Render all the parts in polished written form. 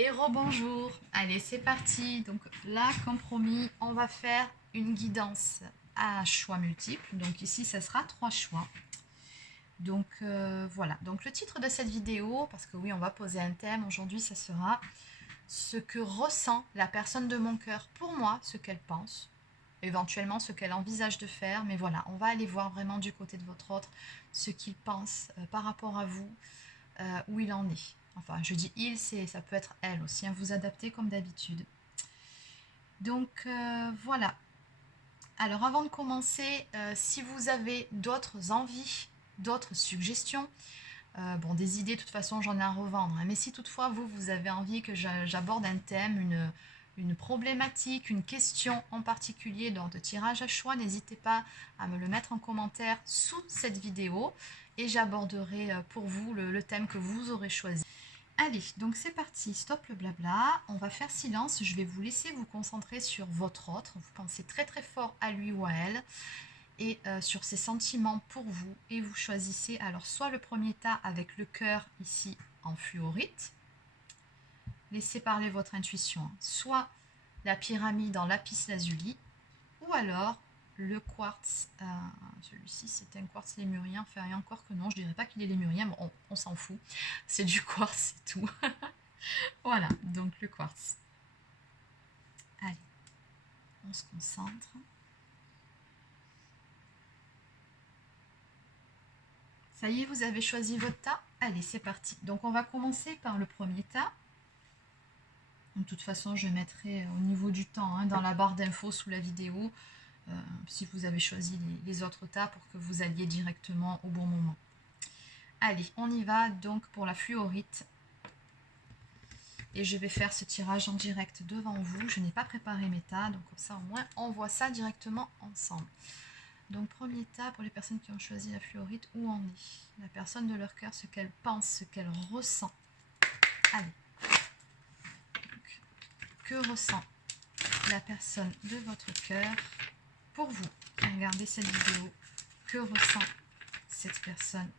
Et rebonjour, allez c'est parti. Donc là, comme promis, on va faire une guidance à choix multiples. Donc ici, ça sera 3 choix. Donc voilà, donc le titre de cette vidéo, parce que oui, on va poser un thème, aujourd'hui ça sera ce que ressent la personne de mon cœur pour moi, ce qu'elle pense, éventuellement ce qu'elle envisage de faire, mais voilà, on va aller voir vraiment du côté de votre autre ce qu'il pense par rapport à vous, où il en est. Enfin, je dis il, ça peut être elle aussi, hein, vous adaptez comme d'habitude. Donc voilà. Alors avant de commencer, si vous avez d'autres envies, d'autres suggestions, bon, des idées, de toute façon, j'en ai à revendre. Hein, mais si toutefois, vous avez envie que j'aborde un thème, une problématique, une question en particulier lors de tirage à choix, n'hésitez pas à me le mettre en commentaire sous cette vidéo et j'aborderai pour vous le thème que vous aurez choisi. Allez, donc c'est parti, stop le blabla, on va faire silence, je vais vous laisser vous concentrer sur votre autre, vous pensez très très fort à lui ou à elle, et sur ses sentiments pour vous, et vous choisissez alors soit le premier tas avec le cœur ici en fluorite, laissez parler votre intuition, soit la pyramide en lapis lazuli, ou alors le quartz, celui-ci c'est un quartz lémurien, enfin et encore que non, je dirais pas qu'il est lémurien, mais on s'en fout, c'est du quartz, c'est tout. Voilà, donc le quartz. Allez, on se concentre. Ça y est, vous avez choisi votre tas. Allez, c'est parti. Donc on va commencer par le premier tas. De toute façon, je mettrai au niveau du temps, hein, dans la barre d'infos sous la vidéo, si vous avez choisi les autres tas pour que vous alliez directement au bon moment. Allez, on y va donc pour la fluorite. Et je vais faire ce tirage en direct devant vous. Je n'ai pas préparé mes tas, donc comme ça au moins on voit ça directement ensemble. Donc premier tas pour les personnes qui ont choisi la fluorite, où en est la personne de leur cœur, ce qu'elle pense, ce qu'elle ressent. Allez. Donc, que ressent la personne de votre cœur pour vous? Regardez cette vidéo. Que ressent cette personne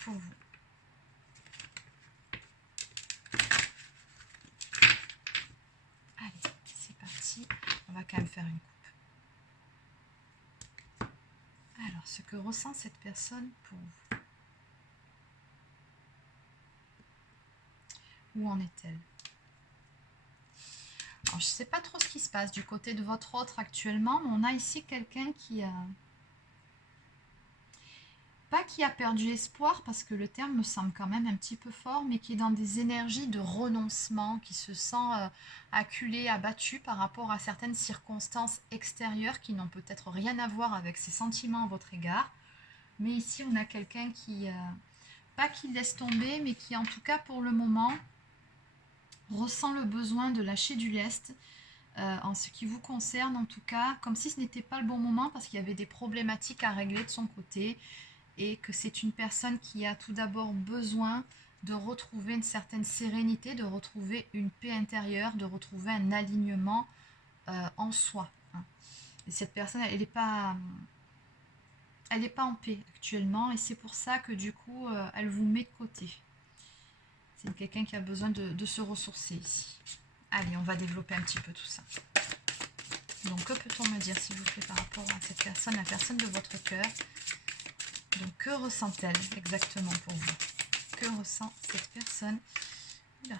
pour vous? Allez, c'est parti. On va quand même faire une coupe. Alors, ce que ressent cette personne pour vous. Où en est-elle? Alors, je ne sais pas trop ce qui se passe du côté de votre autre actuellement, mais on a ici quelqu'un qui a... Pas qui a perdu espoir, parce que le terme me semble quand même un petit peu fort, mais qui est dans des énergies de renoncement, qui se sent acculé, abattu par rapport à certaines circonstances extérieures qui n'ont peut-être rien à voir avec ses sentiments à votre égard. Mais ici, on a quelqu'un qui, pas qui laisse tomber, mais qui en tout cas pour le moment, ressent le besoin de lâcher du lest, en ce qui vous concerne en tout cas, comme si ce n'était pas le bon moment, parce qu'il y avait des problématiques à régler de son côté, et que c'est une personne qui a tout d'abord besoin de retrouver une certaine sérénité, de retrouver une paix intérieure, de retrouver un alignement en soi. Et cette personne, elle n'est pas en paix actuellement, et c'est pour ça que du coup, elle vous met de côté. C'est quelqu'un qui a besoin de se ressourcer ici. Allez, on va développer un petit peu tout ça. Donc, que peut-on me dire, s'il vous plaît, par rapport à cette personne, la personne de votre cœur? Donc, que ressent-elle exactement pour vous? Que ressent cette personne? Là.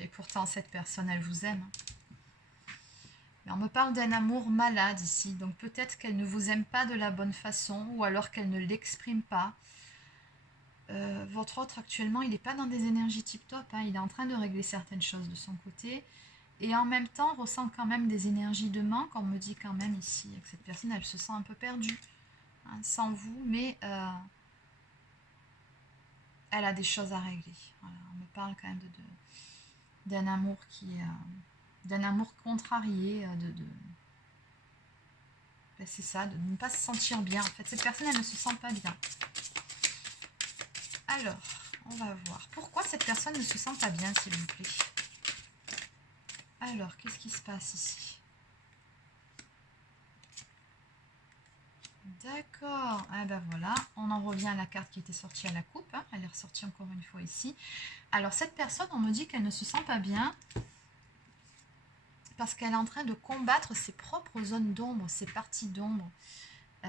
Et pourtant, cette personne, elle vous aime. Mais on me parle d'un amour malade ici. Donc, peut-être qu'elle ne vous aime pas de la bonne façon, ou alors qu'elle ne l'exprime pas. Votre autre, actuellement, il n'est pas dans des énergies tip-top. Hein. Il est en train de régler certaines choses de son côté. Et en même temps, ressent quand même des énergies de manque. On me dit quand même ici que cette personne, elle se sent un peu perdue, hein, sans vous, mais elle a des choses à régler. Voilà, on me parle quand même d'un amour qui est... d'un amour contrarié, ben c'est ça, de ne pas se sentir bien. En fait, cette personne, elle ne se sent pas bien. Alors, on va voir. Pourquoi cette personne ne se sent pas bien, s'il vous plaît? Alors, qu'est-ce qui se passe ici? D'accord. ah ben voilà, on en revient à la carte qui était sortie à la coupe. Hein, elle est ressortie encore une fois ici. Alors cette personne, on me dit qu'elle ne se sent pas bien parce qu'elle est en train de combattre ses propres zones d'ombre, ses parties d'ombre. Ouais,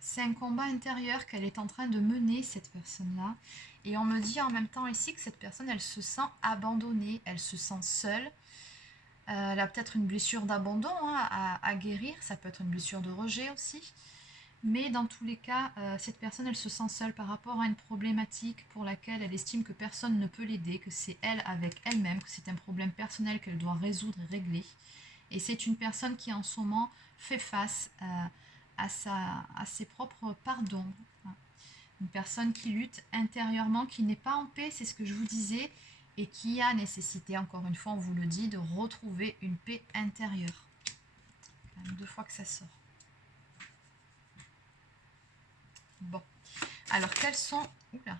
c'est un combat intérieur qu'elle est en train de mener, cette personne-là. Et on me dit en même temps ici que cette personne, elle se sent abandonnée, elle se sent seule. Elle a peut-être une blessure d'abandon à guérir, ça peut être une blessure de rejet aussi. Mais dans tous les cas, cette personne, elle se sent seule par rapport à une problématique pour laquelle elle estime que personne ne peut l'aider, que c'est elle avec elle-même, que c'est un problème personnel qu'elle doit résoudre et régler. Et c'est une personne qui en ce moment fait face à ses propres parts d'ombre. Une personne qui lutte intérieurement, qui n'est pas en paix, c'est ce que je vous disais, et qui a nécessité, encore une fois, on vous le dit, de retrouver une paix intérieure. Même 2 fois que ça sort. Bon. Alors, quels sont... Oula.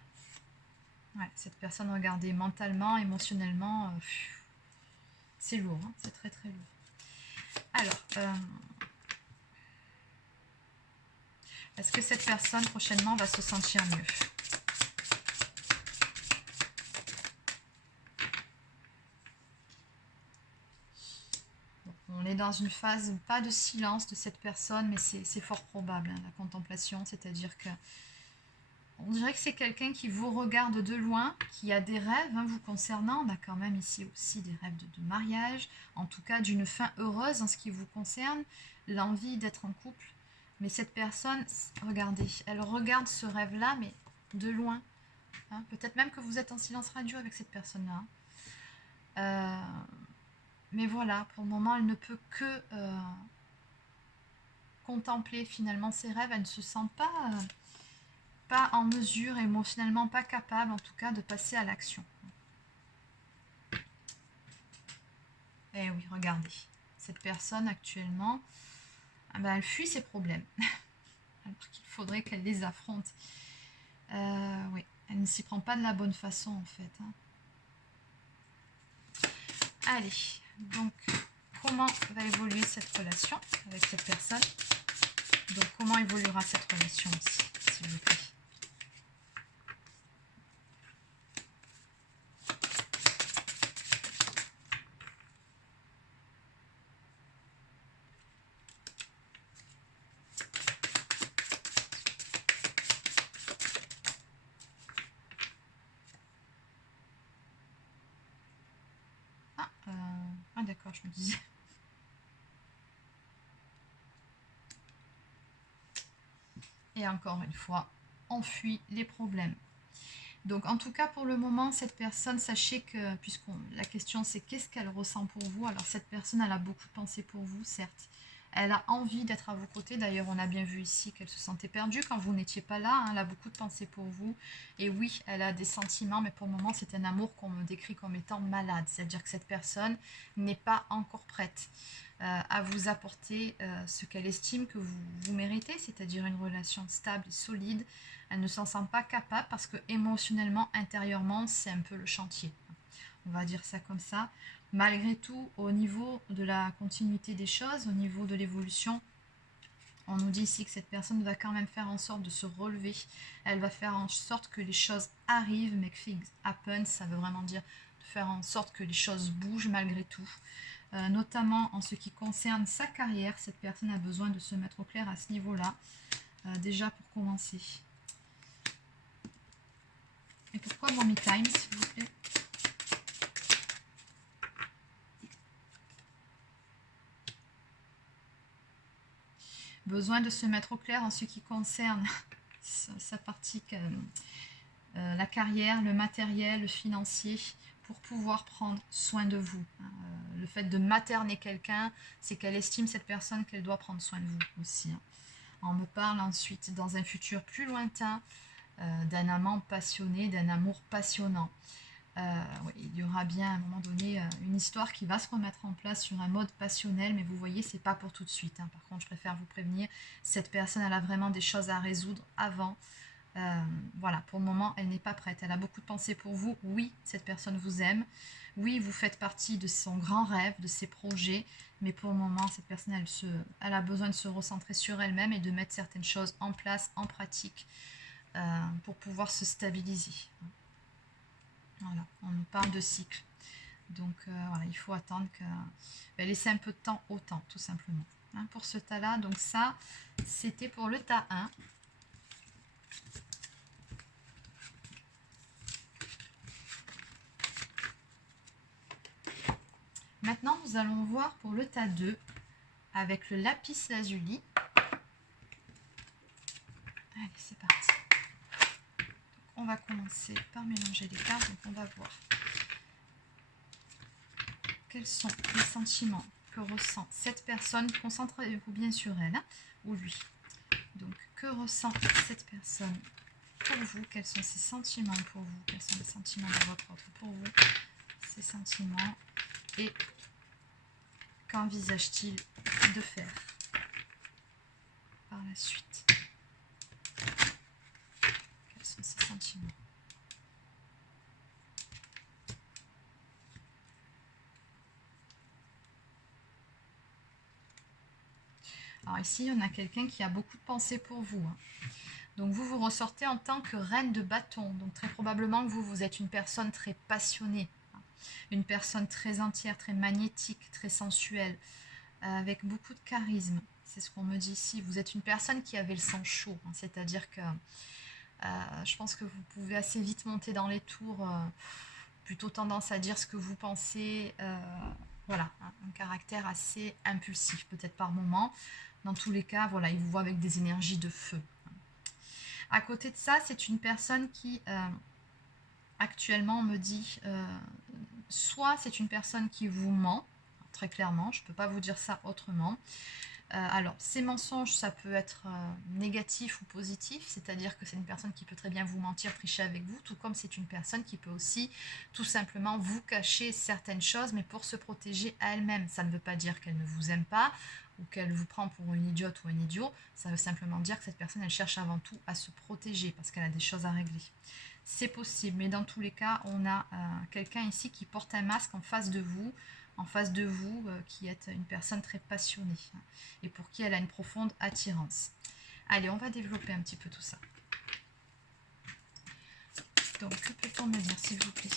Ouais, cette personne, regardez, mentalement, émotionnellement, c'est lourd, hein, c'est très très lourd. Alors, est-ce que cette personne, prochainement, va se sentir mieux? On est dans une phase, pas de silence de cette personne, mais c'est fort probable, hein, la contemplation, c'est-à-dire que on dirait que c'est quelqu'un qui vous regarde de loin, qui a des rêves hein, vous concernant. On a quand même ici aussi des rêves de mariage, en tout cas d'une fin heureuse en ce qui vous concerne, l'envie d'être en couple. Mais cette personne, regardez, elle regarde ce rêve-là, mais de loin. Hein, peut-être même que vous êtes en silence radio avec cette personne-là. Mais voilà, pour le moment, elle ne peut que contempler finalement ses rêves. Elle ne se sent pas en mesure, émotionnellement pas capable en tout cas de passer à l'action. Eh oui, regardez, cette personne actuellement, ben, elle fuit ses problèmes, alors qu'il faudrait qu'elle les affronte. Oui, elle ne s'y prend pas de la bonne façon en fait. Hein. Allez, donc comment va évoluer cette relation avec cette personne? Donc comment évoluera cette relation aussi, s'il vous plaît? Ah d'accord, je me disais. Et encore une fois, on fuit les problèmes. Donc en tout cas pour le moment, cette personne, sachez que, la question c'est qu'est-ce qu'elle ressent pour vous. Alors cette personne, elle a beaucoup de pensées pour vous, certes. Elle a envie d'être à vos côtés. D'ailleurs, on a bien vu ici qu'elle se sentait perdue quand vous n'étiez pas là. Hein. Elle a beaucoup de pensées pour vous. Et oui, elle a des sentiments, mais pour le moment, c'est un amour qu'on me décrit comme étant malade. C'est-à-dire que cette personne n'est pas encore prête à vous apporter ce qu'elle estime que vous méritez, c'est-à-dire une relation stable et solide. Elle ne s'en sent pas capable parce que émotionnellement, intérieurement, c'est un peu le chantier. On va dire ça comme ça. Malgré tout, au niveau de la continuité des choses, au niveau de l'évolution, on nous dit ici que cette personne va quand même faire en sorte de se relever. Elle va faire en sorte que les choses arrivent, make things happen. Ça veut vraiment dire de faire en sorte que les choses bougent malgré tout. Notamment en ce qui concerne sa carrière, cette personne a besoin de se mettre au clair à ce niveau-là. Déjà pour commencer. Et pourquoi Mommy Time, s'il vous plaît? Besoin de se mettre au clair en ce qui concerne sa partie, la carrière, le matériel, le financier, pour pouvoir prendre soin de vous. Le fait de materner quelqu'un, c'est qu'elle estime cette personne qu'elle doit prendre soin de vous aussi. On me parle ensuite, dans un futur plus lointain, d'un amant passionné, d'un amour passionnant. Oui, il y aura bien à un moment donné une histoire qui va se remettre en place sur un mode passionnel, mais vous voyez, c'est pas pour tout de suite. Hein. Par contre, je préfère vous prévenir, cette personne, elle a vraiment des choses à résoudre avant. Voilà, pour le moment, elle n'est pas prête. Elle a beaucoup de pensées pour vous. Oui, cette personne vous aime. Oui, vous faites partie de son grand rêve, de ses projets. Mais pour le moment, cette personne, elle a besoin de se recentrer sur elle-même et de mettre certaines choses en place, en pratique, pour pouvoir se stabiliser. Voilà, on nous parle de cycle. Donc voilà, il faut attendre que... laisser un peu de temps au temps, tout simplement. Hein, pour ce tas-là, donc ça, c'était pour le tas 1. Maintenant, nous allons voir pour le tas 2 avec le lapis lazuli. Allez, c'est parti. Donc, on va commencer par mélanger les cartes. Donc, on va voir quels sont les sentiments que ressent cette personne. Concentrez-vous bien sur elle, hein, ou lui. Donc, que ressent cette personne pour vous? Quels sont ses sentiments pour vous? Quels sont les sentiments de votre autre pour vous? Ses sentiments et qu'envisage-t-il de faire par la suite? Quels sont ses sentiments? Alors ici, on a quelqu'un qui a beaucoup de pensées pour vous. Hein. Donc vous, vous ressortez en tant que reine de bâton. Donc très probablement que vous êtes une personne très passionnée. Hein. Une personne très entière, très magnétique, très sensuelle, avec beaucoup de charisme. C'est ce qu'on me dit ici. Vous êtes une personne qui avait le sang chaud. Hein. C'est-à-dire que je pense que vous pouvez assez vite monter dans les tours. Plutôt tendance à dire ce que vous pensez. Voilà, hein, un caractère assez impulsif, peut-être par moment. Dans tous les cas, voilà, il vous voit avec des énergies de feu. À côté de ça, c'est une personne qui, actuellement, me dit, soit c'est une personne qui vous ment, très clairement, je ne peux pas vous dire ça autrement. Alors, ces mensonges, ça peut être négatif ou positif, c'est-à-dire que c'est une personne qui peut très bien vous mentir, tricher avec vous, tout comme c'est une personne qui peut aussi tout simplement vous cacher certaines choses, mais pour se protéger à elle-même. Ça ne veut pas dire qu'elle ne vous aime pas ou qu'elle vous prend pour une idiote ou un idiot, ça veut simplement dire que cette personne, elle cherche avant tout à se protéger parce qu'elle a des choses à régler. C'est possible, mais dans tous les cas, on a quelqu'un ici qui porte un masque en face de vous, qui êtes une personne très passionnée hein, et pour qui elle a une profonde attirance. Allez, on va développer un petit peu tout ça. Donc, que peut-on me dire, s'il vous plaît?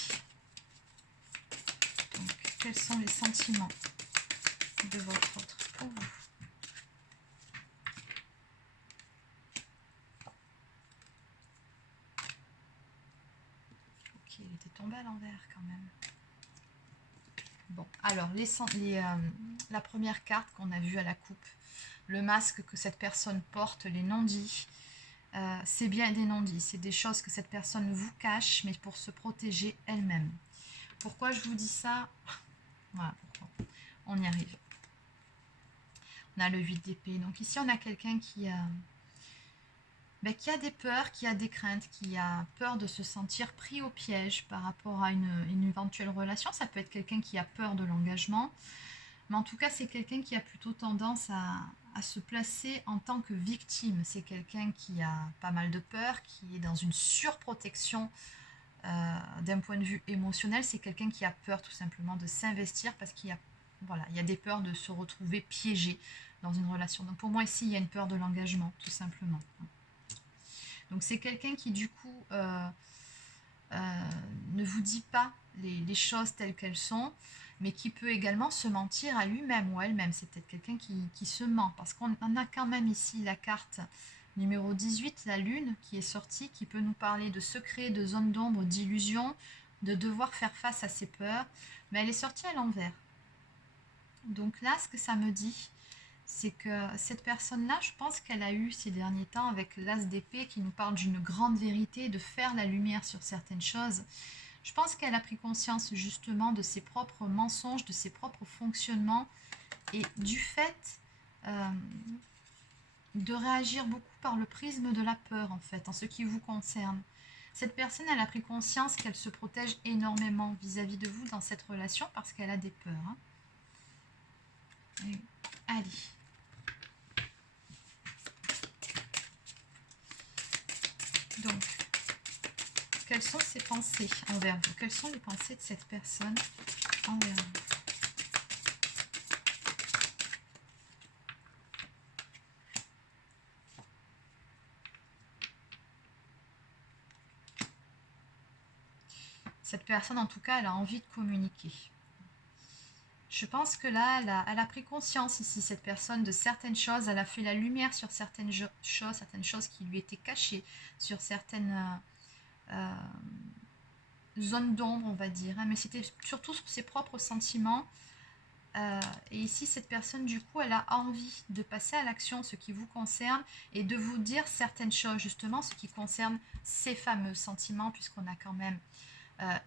Donc, quels sont les sentiments de votre autre pour vous? Ok, il était tombé à l'envers quand même. Bon, alors, la première carte qu'on a vue à la coupe, le masque que cette personne porte, les non-dits, c'est bien des non-dits, c'est des choses que cette personne vous cache, mais pour se protéger elle-même. Pourquoi je vous dis ça? Voilà pourquoi. On y arrive. On a le 8 d'épée. Donc ici, on a quelqu'un qui a des peurs, qui a des craintes, qui a peur de se sentir pris au piège par rapport à une éventuelle relation. Ça peut être quelqu'un qui a peur de l'engagement. Mais en tout cas, c'est quelqu'un qui a plutôt tendance à se placer en tant que victime. C'est quelqu'un qui a pas mal de peur, qui est dans une surprotection d'un point de vue émotionnel. C'est quelqu'un qui a peur tout simplement de s'investir parce qu'il y a, voilà, il y a des peurs de se retrouver piégé dans une relation. Donc pour moi ici, il y a une peur de l'engagement, tout simplement. Donc c'est quelqu'un qui du coup ne vous dit pas les choses telles qu'elles sont, mais qui peut également se mentir à lui-même ou à elle-même. C'est peut-être quelqu'un qui se ment, parce qu'on a quand même ici la carte numéro 18, la lune, qui est sortie, qui peut nous parler de secrets, de zones d'ombre, d'illusions, de devoir faire face à ses peurs, mais elle est sortie à l'envers. Donc là, ce que ça me dit, c'est que cette personne-là, je pense qu'elle a eu ces derniers temps avec l'as d'épée qui nous parle d'une grande vérité, de faire la lumière sur certaines choses. Je pense qu'elle a pris conscience justement de ses propres mensonges, de ses propres fonctionnements et du fait de réagir beaucoup par le prisme de la peur en fait, en ce qui vous concerne. Cette personne, elle a pris conscience qu'elle se protège énormément vis-à-vis de vous dans cette relation parce qu'elle a des peurs. Hein. Allez. Donc, quelles sont ses pensées envers vous? Quelles sont les pensées de cette personne envers vous? Cette personne, en tout cas, elle a envie de communiquer. Je pense que là, elle a pris conscience ici, cette personne, de certaines choses. Elle a fait la lumière sur certaines choses qui lui étaient cachées, sur certaines zones d'ombre, on va dire. Hein, mais c'était surtout sur ses propres sentiments. Et ici, cette personne, du coup, elle a envie de passer à l'action, ce qui vous concerne, et de vous dire certaines choses, justement, ce qui concerne ces fameux sentiments, puisqu'on a quand même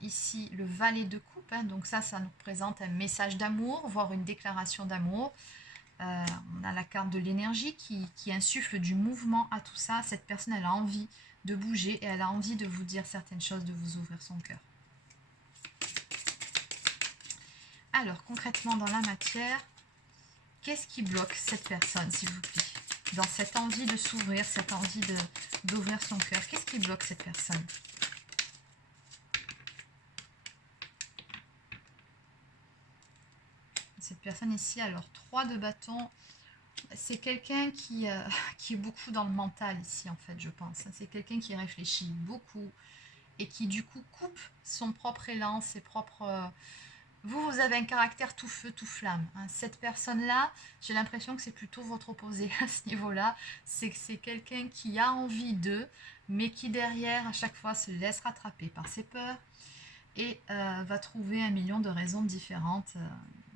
ici le valet de coupe, hein, donc ça nous présente un message d'amour, voire une déclaration d'amour. On a la carte de l'énergie qui insuffle du mouvement à tout ça. Cette personne, elle a envie de bouger et elle a envie de vous dire certaines choses, de vous ouvrir son cœur. Alors, concrètement, dans la matière, qu'est-ce qui bloque cette personne, s'il vous plaît? Dans cette envie de s'ouvrir, cette envie d'ouvrir son cœur, qu'est-ce qui bloque cette personne? Cette personne ici, alors 3 de bâton, c'est quelqu'un qui est beaucoup dans le mental ici, en fait, je pense. C'est quelqu'un qui réfléchit beaucoup et qui, du coup, coupe son propre élan, ses propres... Vous avez un caractère tout feu, tout flamme. Hein. Cette personne-là, j'ai l'impression que c'est plutôt votre opposé à ce niveau-là. C'est que c'est quelqu'un qui a envie d'eux, mais qui derrière, à chaque fois, se laisse rattraper par ses peurs et va trouver un million de raisons différentes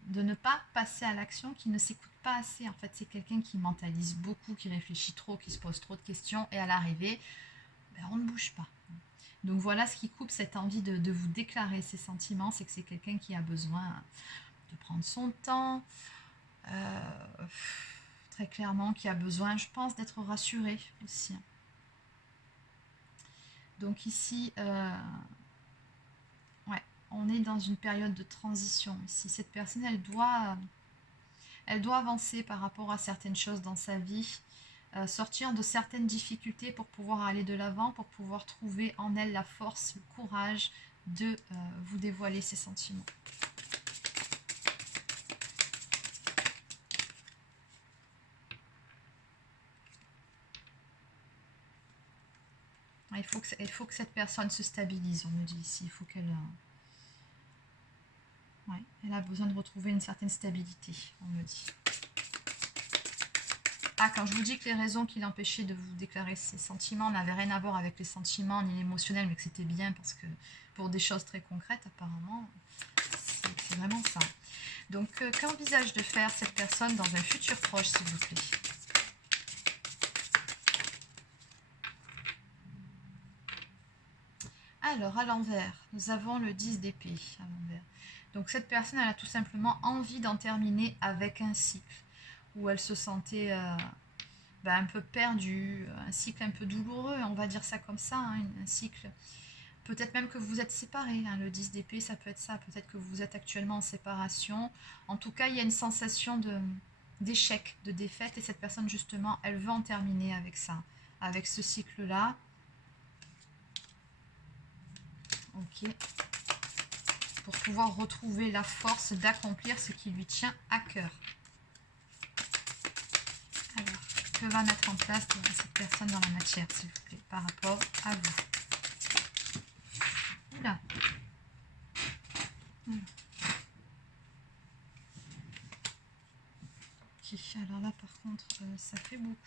de ne pas passer à l'action, qui ne s'écoute pas assez. En fait, c'est quelqu'un qui mentalise beaucoup, qui réfléchit trop, qui se pose trop de questions, et à l'arrivée, ben, on ne bouge pas. Donc voilà ce qui coupe cette envie de vous déclarer ses sentiments, c'est que c'est quelqu'un qui a besoin de prendre son temps, très clairement, qui a besoin, je pense, d'être rassuré aussi. Donc ici, ouais, on est dans une période de transition ici. Cette personne, elle doit avancer par rapport à certaines choses dans sa vie, sortir de certaines difficultés pour pouvoir aller de l'avant, pour pouvoir trouver en elle la force, le courage de vous dévoiler ses sentiments. Il faut que cette personne se stabilise, on me dit ici. Il faut qu'elle... ouais, elle a besoin de retrouver une certaine stabilité, on me dit. Ah, quand je vous dis que les raisons qui l'empêchaient de vous déclarer ses sentiments n'avaient rien à voir avec les sentiments ni l'émotionnel, mais que c'était bien parce que pour des choses très concrètes, apparemment, c'est vraiment ça. Donc, qu'envisage de faire cette personne dans un futur proche, s'il vous plaît? Alors, à l'envers, nous avons le 10 d'épée à l'envers. Donc, cette personne, elle a tout simplement envie d'en terminer avec un cycle où elle se sentait un peu perdue, un cycle un peu douloureux, on va dire ça comme ça, hein, un cycle. Peut-être même que vous êtes séparés, hein, le 10 d'épée, ça peut être ça. Peut-être que vous êtes actuellement en séparation. En tout cas, il y a une sensation d'échec, de défaite, et cette personne, justement, elle veut en terminer avec ça, avec ce cycle-là. Ok. Pour pouvoir retrouver la force d'accomplir ce qui lui tient à cœur. Alors, que va mettre en place cette personne dans la matière, s'il vous plaît, par rapport à vous? Oula. Ok, alors là, par contre, ça fait beaucoup.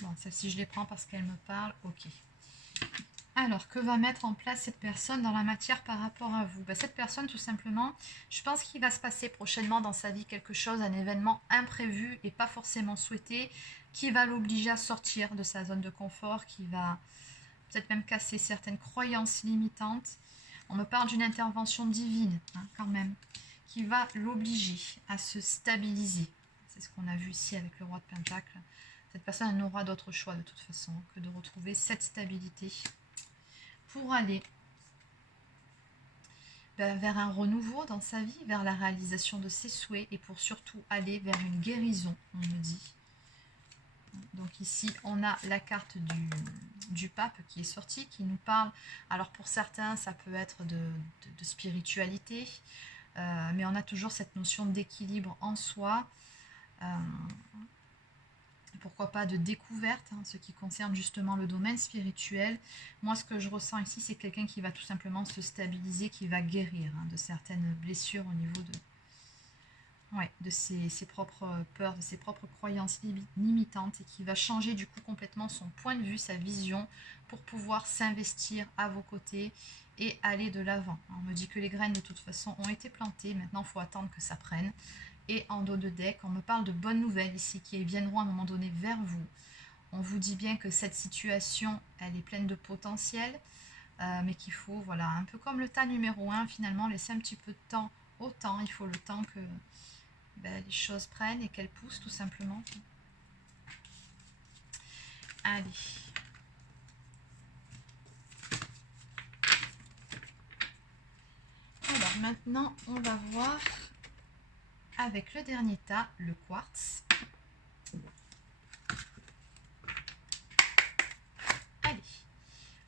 Bon, celle-ci, je les prends parce qu'elle me parle. Ok. Alors, que va mettre en place cette personne dans la matière par rapport à vous? Cette personne, tout simplement, je pense qu'il va se passer prochainement dans sa vie quelque chose, un événement imprévu et pas forcément souhaité, qui va l'obliger à sortir de sa zone de confort, qui va peut-être même casser certaines croyances limitantes. On me parle d'une intervention divine, hein, quand même, qui va l'obliger à se stabiliser. C'est ce qu'on a vu ici avec le roi de Pentacle. Cette personne n'aura d'autre choix de toute façon que de retrouver cette stabilité pour aller vers un renouveau dans sa vie, vers la réalisation de ses souhaits et pour surtout aller vers une guérison, on me dit. Donc ici, on a la carte du pape qui est sortie, qui nous parle. Alors pour certains, ça peut être de spiritualité, mais on a toujours cette notion d'équilibre en soi. Pourquoi pas de découverte, hein, ce qui concerne justement le domaine spirituel. Moi, ce que je ressens ici, c'est quelqu'un qui va tout simplement se stabiliser, qui va guérir de certaines blessures au niveau de ses propres peurs, de ses propres croyances limitantes, et qui va changer du coup complètement son point de vue, sa vision, pour pouvoir s'investir à vos côtés et aller de l'avant. On me dit que les graines de toute façon ont été plantées, maintenant il faut attendre que ça prenne. Et en dos de deck, on me parle de bonnes nouvelles ici qui viendront à un moment donné vers vous. On vous dit bien que cette situation, elle est pleine de potentiel, mais qu'il faut, voilà, un peu comme le tas numéro 1, finalement, laisser un petit peu de temps au temps. Il faut le temps que les choses prennent et qu'elles poussent, tout simplement. Allez. Alors, maintenant, on va voir avec le dernier tas, le quartz. Allez,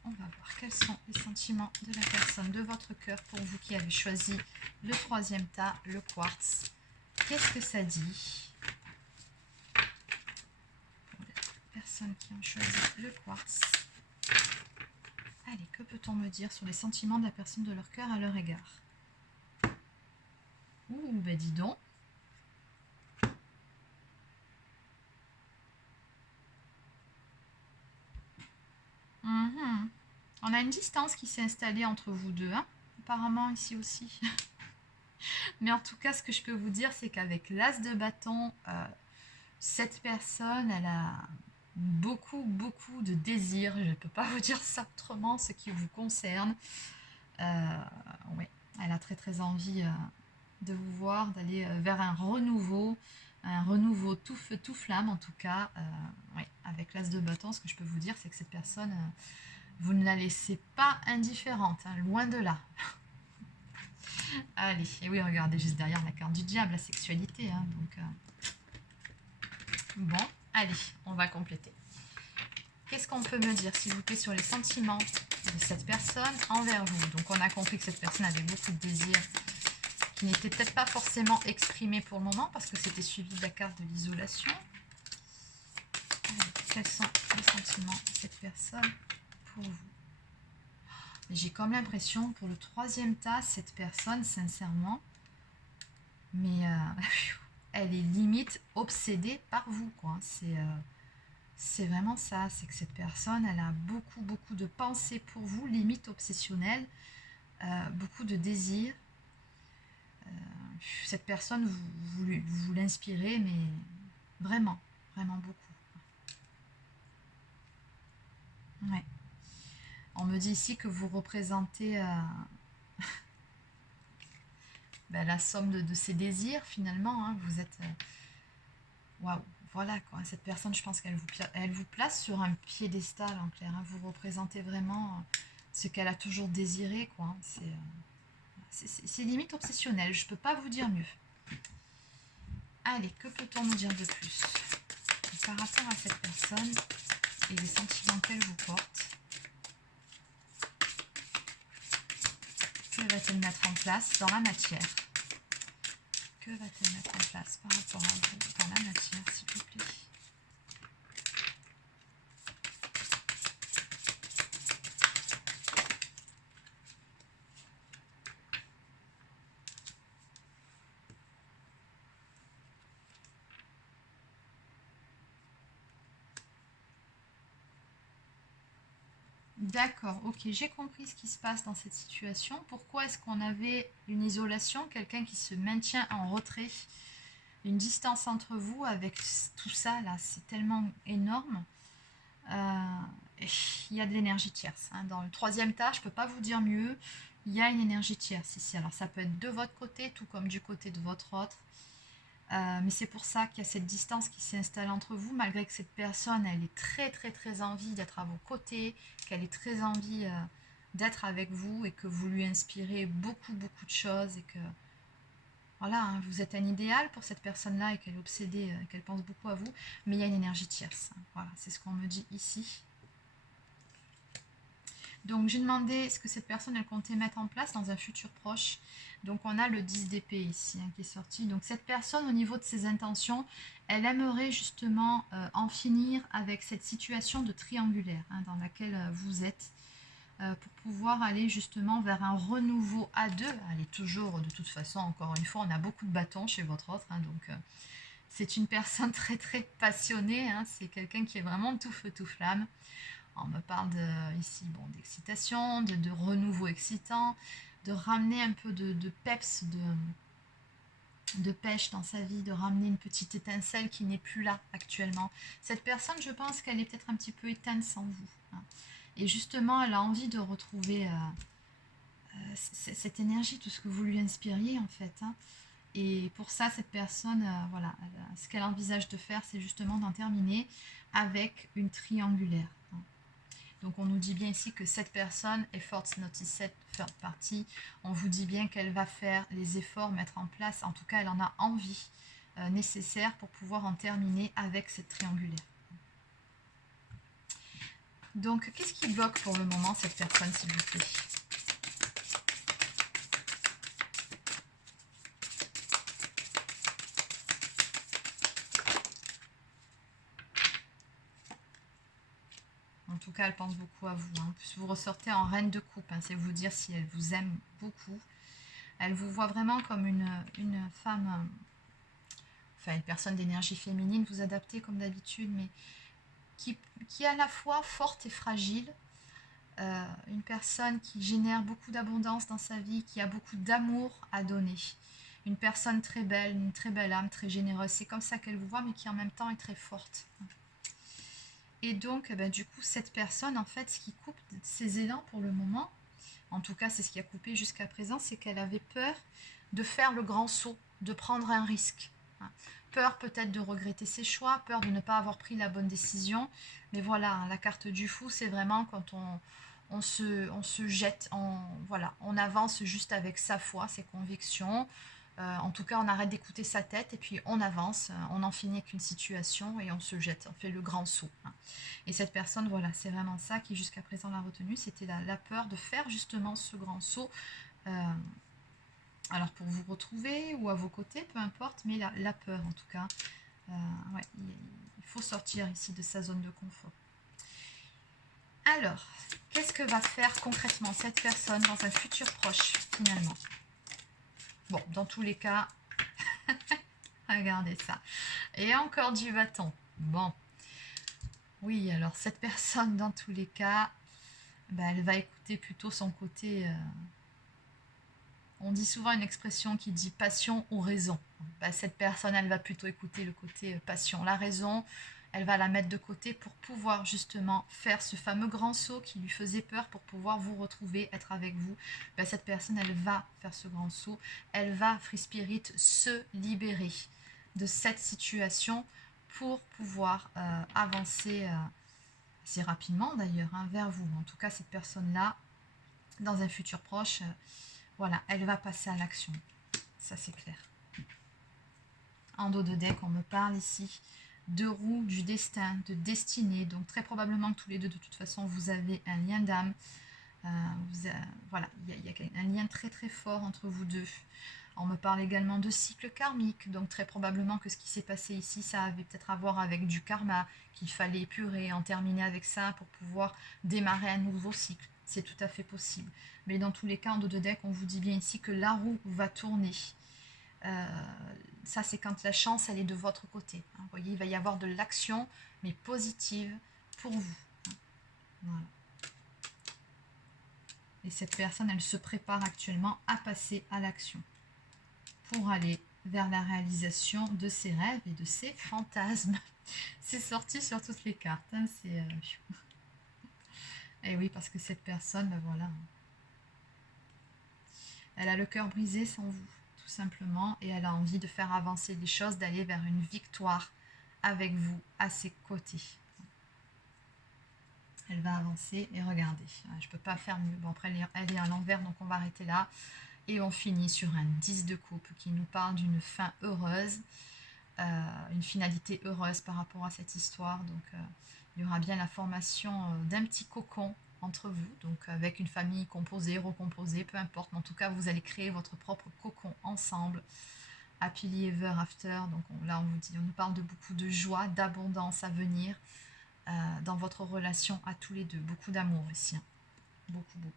on va voir quels sont les sentiments de la personne de votre cœur pour vous qui avez choisi le troisième tas, le quartz. Qu'est-ce que ça dit pour les personnes qui ont choisi le quartz? Allez, que peut-on me dire sur les sentiments de la personne de leur cœur à leur égard? Ouh, ben dis donc. On a une distance qui s'est installée entre vous deux, hein, apparemment ici aussi. Mais en tout cas, ce que je peux vous dire, c'est qu'avec l'as de bâton, cette personne, elle a beaucoup de désirs. Je ne peux pas vous dire ça autrement, ce qui vous concerne. Oui, elle a très envie de vous voir, d'aller vers un renouveau tout feu, tout flamme en tout cas. Oui, avec l'as de bâton, ce que je peux vous dire, c'est que cette personne, vous ne la laissez pas indifférente, hein, loin de là. Allez, et oui, regardez juste derrière la carte du diable, la sexualité. Hein, donc, bon, allez, on va compléter. Qu'est-ce qu'on peut me dire, s'il vous plaît, sur les sentiments de cette personne envers vous? Donc, on a compris que cette personne avait beaucoup de désirs qui n'étaient peut-être pas forcément exprimés pour le moment parce que c'était suivi de la carte de l'isolation. Quels sont les sentiments de cette personne pour vous? J'ai comme l'impression, pour le troisième tas, cette personne, sincèrement, mais elle est limite obsédée par vous, quoi. C'est vraiment ça, c'est que cette personne, elle a beaucoup de pensées pour vous, limite obsessionnelle, beaucoup de désirs. Cette personne, vous l'inspirez, mais vraiment beaucoup. Ouais. On me dit ici que vous représentez la somme de ses désirs, finalement. Hein. Vous êtes... Waouh, voilà quoi. Cette personne, je pense qu'elle vous place sur un piédestal, en clair. Hein. Vous représentez vraiment ce qu'elle a toujours désiré, quoi. C'est limite obsessionnel, je peux pas vous dire mieux. Allez, que peut-on nous dire de plus par rapport à cette personne et les sentiments qu'elle vous porte? Que va-t-elle mettre en place dans la matière? Que va-t-elle mettre en place par rapport à vous dans la matière, s'il vous plaît? D'accord, ok, j'ai compris ce qui se passe dans cette situation. Pourquoi est-ce qu'on avait une isolation, quelqu'un qui se maintient en retrait, une distance entre vous avec tout ça là, c'est tellement énorme. Il y a de l'énergie tierce. Hein. Dans le troisième tas, je ne peux pas vous dire mieux, il y a une énergie tierce ici. Alors ça peut être de votre côté, tout comme du côté de votre autre. Mais c'est pour ça qu'il y a cette distance qui s'est installée entre vous, malgré que cette personne, elle est très envie d'être à vos côtés, qu'elle ait très envie d'être avec vous et que vous lui inspirez beaucoup de choses et que voilà, hein, vous êtes un idéal pour cette personne-là et qu'elle est obsédée, qu'elle pense beaucoup à vous, mais il y a une énergie tierce. Hein, voilà, c'est ce qu'on me dit ici. Donc j'ai demandé ce que cette personne elle comptait mettre en place dans un futur proche. Donc on a le 10 d'épée ici hein, qui est sorti. Donc cette personne au niveau de ses intentions, elle aimerait justement en finir avec cette situation de triangulaire hein, dans laquelle vous êtes. Pour pouvoir aller justement vers un renouveau à deux. Allez, toujours, de toute façon, encore une fois, on a beaucoup de bâtons chez votre autre, hein, donc c'est une personne très très passionnée, hein, c'est quelqu'un qui est vraiment tout feu tout flamme. On me parle ici bon, d'excitation, de renouveau excitant, de ramener un peu de peps, de pêche dans sa vie, de ramener une petite étincelle qui n'est plus là actuellement. Cette personne, je pense qu'elle est peut-être un petit peu éteinte sans vous. Hein. Et justement, elle a envie de retrouver cette énergie, tout ce que vous lui inspiriez en fait. Hein. Et pour ça, cette personne, voilà, ce qu'elle envisage de faire, c'est justement d'en terminer avec une triangulaire. Hein. Donc on nous dit bien ici que cette personne, efforts notice set third party, on vous dit bien qu'elle va faire les efforts, mettre en place, en tout cas elle en a envie nécessaire pour pouvoir en terminer avec cette triangulaire. Donc qu'est-ce qui bloque pour le moment cette personne, s'il vous plaît ? En tout cas, elle pense beaucoup à vous. Hein. En plus, vous ressortez en reine de coupe. Hein. C'est vous dire si elle vous aime beaucoup. Elle vous voit vraiment comme une femme, enfin une personne d'énergie féminine, vous adaptez comme d'habitude, mais qui est à la fois forte et fragile. Une personne qui génère beaucoup d'abondance dans sa vie, qui a beaucoup d'amour à donner. Une personne très belle, une très belle âme, très généreuse. C'est comme ça qu'elle vous voit, mais qui en même temps est très forte. Et donc, du coup, cette personne, en fait, ce qui coupe ses élans pour le moment, en tout cas, c'est ce qui a coupé jusqu'à présent, c'est qu'elle avait peur de faire le grand saut, de prendre un risque. Peur peut-être de regretter ses choix, peur de ne pas avoir pris la bonne décision. Mais voilà, la carte du fou, c'est vraiment quand on se jette, voilà, on avance juste avec sa foi, ses convictions. En tout cas, on arrête d'écouter sa tête et puis on avance, on en finit avec une situation et on se jette, on fait le grand saut. Hein. Et cette personne, voilà, c'est vraiment ça qui jusqu'à présent l'a retenue, c'était la peur de faire justement ce grand saut. Alors pour vous retrouver ou à vos côtés, peu importe, mais la peur en tout cas. Ouais, il faut sortir ici de sa zone de confort. Alors, qu'est-ce que va faire concrètement cette personne dans un futur proche finalement ? Bon, dans tous les cas, regardez ça. Et encore du bâton. Bon. Oui, alors cette personne, dans tous les cas, elle va écouter plutôt son côté... on dit souvent une expression qui dit passion ou raison. Cette personne, elle va plutôt écouter le côté passion. La raison, elle va la mettre de côté pour pouvoir justement faire ce fameux grand saut qui lui faisait peur pour pouvoir vous retrouver, être avec vous. Cette personne, elle va faire ce grand saut. Elle va, Free Spirit, se libérer de cette situation pour pouvoir avancer assez rapidement d'ailleurs hein, vers vous. En tout cas, cette personne-là, dans un futur proche, voilà, elle va passer à l'action. Ça, c'est clair. En dos de deck, on me parle ici de roue, du destin, de destinée. Donc, très probablement que tous les deux, de toute façon, vous avez un lien d'âme. Voilà, il y a un lien très très fort entre vous deux. On me parle également de cycle karmique. Donc, très probablement que ce qui s'est passé ici, ça avait peut-être à voir avec du karma, qu'il fallait épurer, en terminer avec ça pour pouvoir démarrer un nouveau cycle. C'est tout à fait possible. Mais dans tous les cas, en dos de deck, on vous dit bien ici que la roue va tourner. Ça, c'est quand la chance, elle est de votre côté. Hein. Vous voyez, il va y avoir de l'action, mais positive pour vous. Voilà. Et cette personne, elle se prépare actuellement à passer à l'action pour aller vers la réalisation de ses rêves et de ses fantasmes. C'est sorti sur toutes les cartes. Hein. Et oui, parce que cette personne, voilà, elle a le cœur brisé sans vous, tout simplement, et elle a envie de faire avancer les choses, d'aller vers une victoire avec vous à ses côtés. Elle va avancer et regardez, je ne peux pas faire mieux. Bon, après, elle est à l'envers, donc on va arrêter là. Et on finit sur un 10 de coupe qui nous parle d'une fin heureuse, une finalité heureuse par rapport à cette histoire. Donc il y aura bien la formation d'un petit cocon entre vous, donc avec une famille composée, recomposée, peu importe. Mais en tout cas, vous allez créer votre propre cocon ensemble. Happily ever after. Donc là, on nous parle de beaucoup de joie, d'abondance à venir dans votre relation à tous les deux. Beaucoup d'amour ici. Hein. Beaucoup, beaucoup.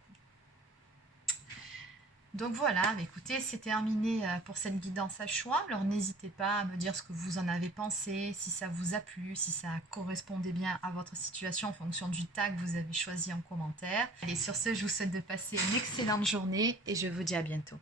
Donc voilà, écoutez, c'est terminé pour cette guidance à choix. Alors n'hésitez pas à me dire ce que vous en avez pensé, si ça vous a plu, si ça correspondait bien à votre situation en fonction du tag que vous avez choisi en commentaire. Allez, sur ce, je vous souhaite de passer une excellente journée et je vous dis à bientôt.